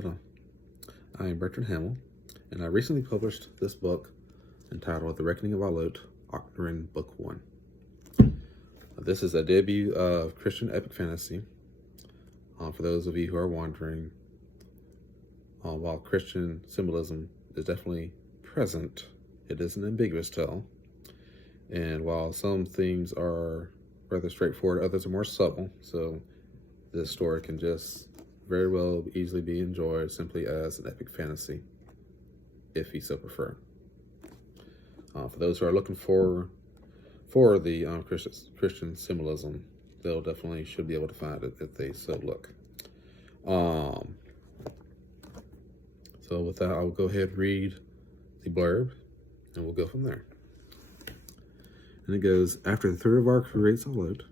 Hello, I am Bertrand Hamill, and I recently published this book entitled The Reckoning of Olote, Ocnarin, Book 1. This is a debut of Christian epic fantasy. For those of you who are wondering, while Christian symbolism is definitely present, it is an ambiguous tale. And while some themes are rather straightforward, others are more subtle. So this story can just very well easily be enjoyed simply as an epic fantasy, if you so prefer. For those who are looking for the Christian symbolism, they'll definitely should be able to find it if they so look. So with that, I'll go ahead and read the blurb, and we'll go from there. And it goes, after Etheruvar creates Olote,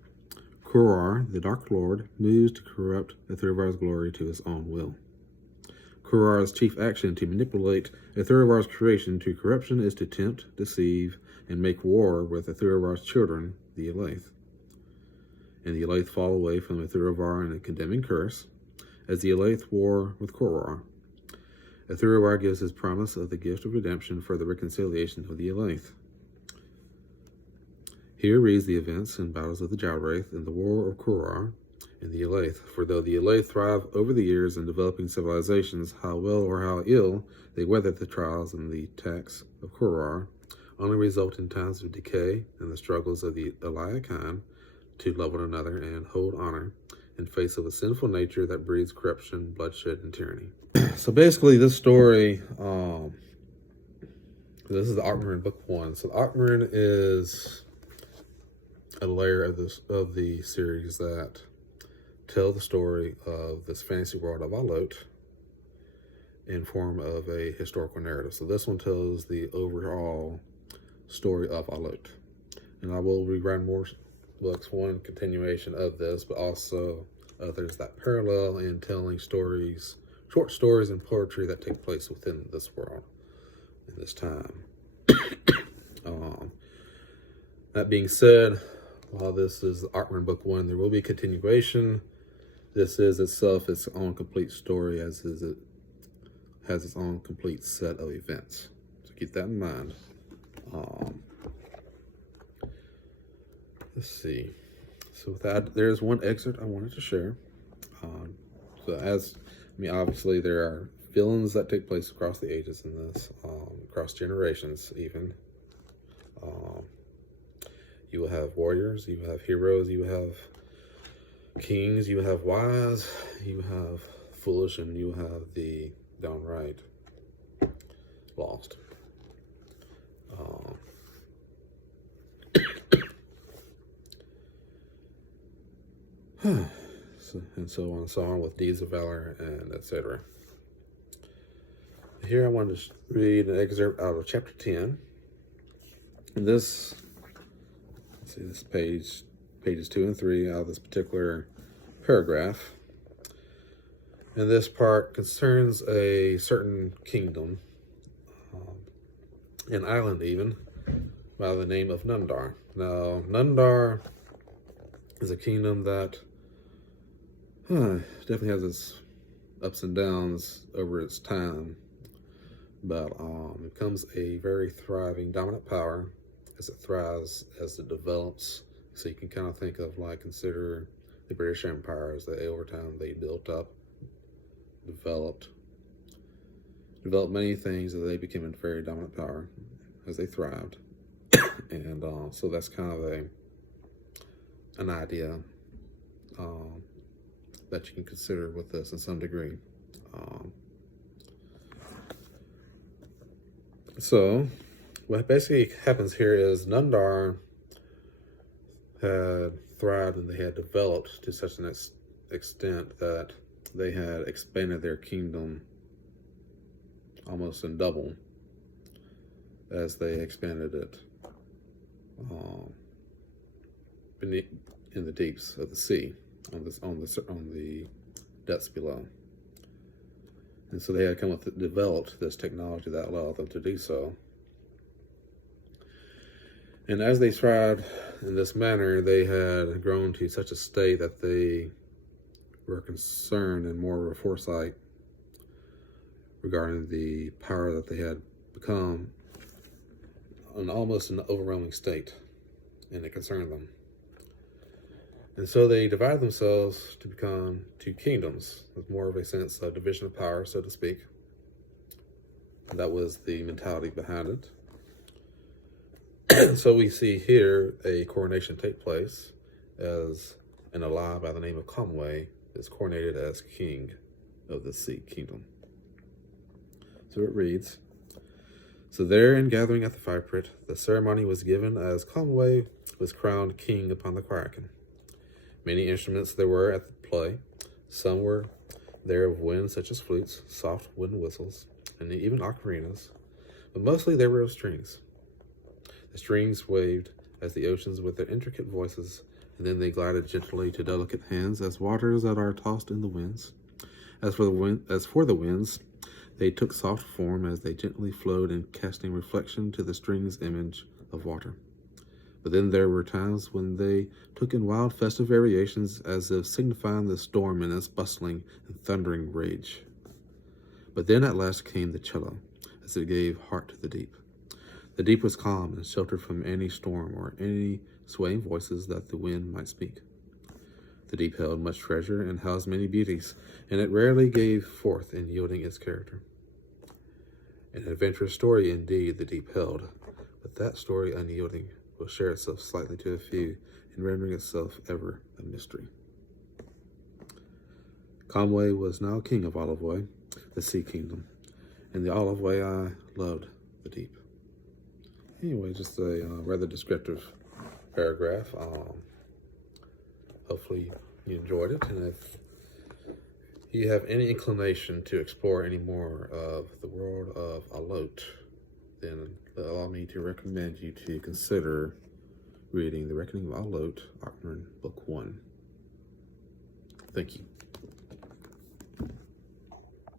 Kurar, the Dark Lord, moves to corrupt Etheruvar's glory to his own will. Kurar's chief action to manipulate Etheruvar's creation to corruption is to tempt, deceive, and make war with Etheruvar's children, the Elaith. And the Elaith fall away from Etheruvar in a condemning curse, as the Elaith war with Kurar. Etheruvar gives his promise of the gift of redemption for the reconciliation of the Elaith. Here reads the events and battles of the Jalwraith and the war of Kurar and the Elaith. For though the Elaith thrive over the years in developing civilizations, how well or how ill they weather the trials and the attacks of Kurar only result in times of decay and the struggles of the Elaith to love one another and hold honor in face of a sinful nature that breeds corruption, bloodshed, and tyranny. So basically this story, this is the Ocnarin Book 1. So the Ocnarin is a layer of the series that tell the story of this fantasy world of Olote in form of a historical narrative. So this one tells the overall story of Olote. And I will be writing more books, one continuation of this, but also others that parallel in telling stories, short stories and poetry that take place within this world in this time. That being said, while this is the Ocnarin Book 1, there will be a continuation. This is itself its own complete story, as is it has its own complete set of events. So keep that in mind. Let's see. So with that, there's one excerpt I wanted to share. Obviously there are villains that take place across the ages in this, across generations even. You will have warriors, you have heroes, you have kings, you have wise, you have foolish, and you have the downright lost. And so on and so on with deeds of valor and etc. Here I wanted to read an excerpt out of chapter 10. And this, let's see, this pages 2 and 3 out of this particular paragraph. And this part concerns a certain kingdom, an island even, by the name of Nundar. Now, Nundar is a kingdom that definitely has its ups and downs over its time, but it becomes a very thriving, dominant power as it thrives, as it develops. So you can kind of think of, consider the British Empire as over time they built up, developed many things, and they became a very dominant power as they thrived. And so that's kind of an idea that you can consider with this in some degree. So what basically happens here is Nundar had thrived and they had developed to such an extent that they had expanded their kingdom almost in double as they expanded it beneath in the deeps of the sea, on the depths below. And so they had developed this technology that allowed them to do so. And as they thrived in this manner, they had grown to such a state that they were concerned and more of a foresight regarding the power that they had become in almost an overwhelming state, and it concerned them. And so they divided themselves to become two kingdoms, with more of a sense of division of power, so to speak. And that was the mentality behind it. So we see here a coronation take place as an ally by the name of Conway is coronated as king of the Sea Kingdom. So it reads, "So there in gathering at the fire pit, the ceremony was given as Conway was crowned king upon the Kraken. Many instruments there were at the play. Some were there of wind, such as flutes, soft wooden whistles, and even ocarinas, but mostly they were of strings. The strings waved as the oceans with their intricate voices, and then they glided gently to delicate hands as waters that are tossed in the winds. As for the winds, they took soft form as they gently flowed in casting reflection to the strings' image of water. But then there were times when they took in wild festive variations as if signifying the storm in its bustling and thundering rage. But then at last came the cello, as it gave heart to the deep. The deep was calm and sheltered from any storm or any swaying voices that the wind might speak. The deep held much treasure and housed many beauties, and it rarely gave forth in yielding its character. An adventurous story indeed the deep held, but that story unyielding will share itself slightly to a few, in rendering itself ever a mystery." Conway was now king of Olote, the Sea Kingdom, and the Olote I loved the deep. Anyway, just a rather descriptive paragraph. Hopefully you enjoyed it, and if you have any inclination to explore any more of the world of Olote, then allow me to recommend you to consider reading The Reckoning of Olote, Ocnarin, Book 1. Thank you.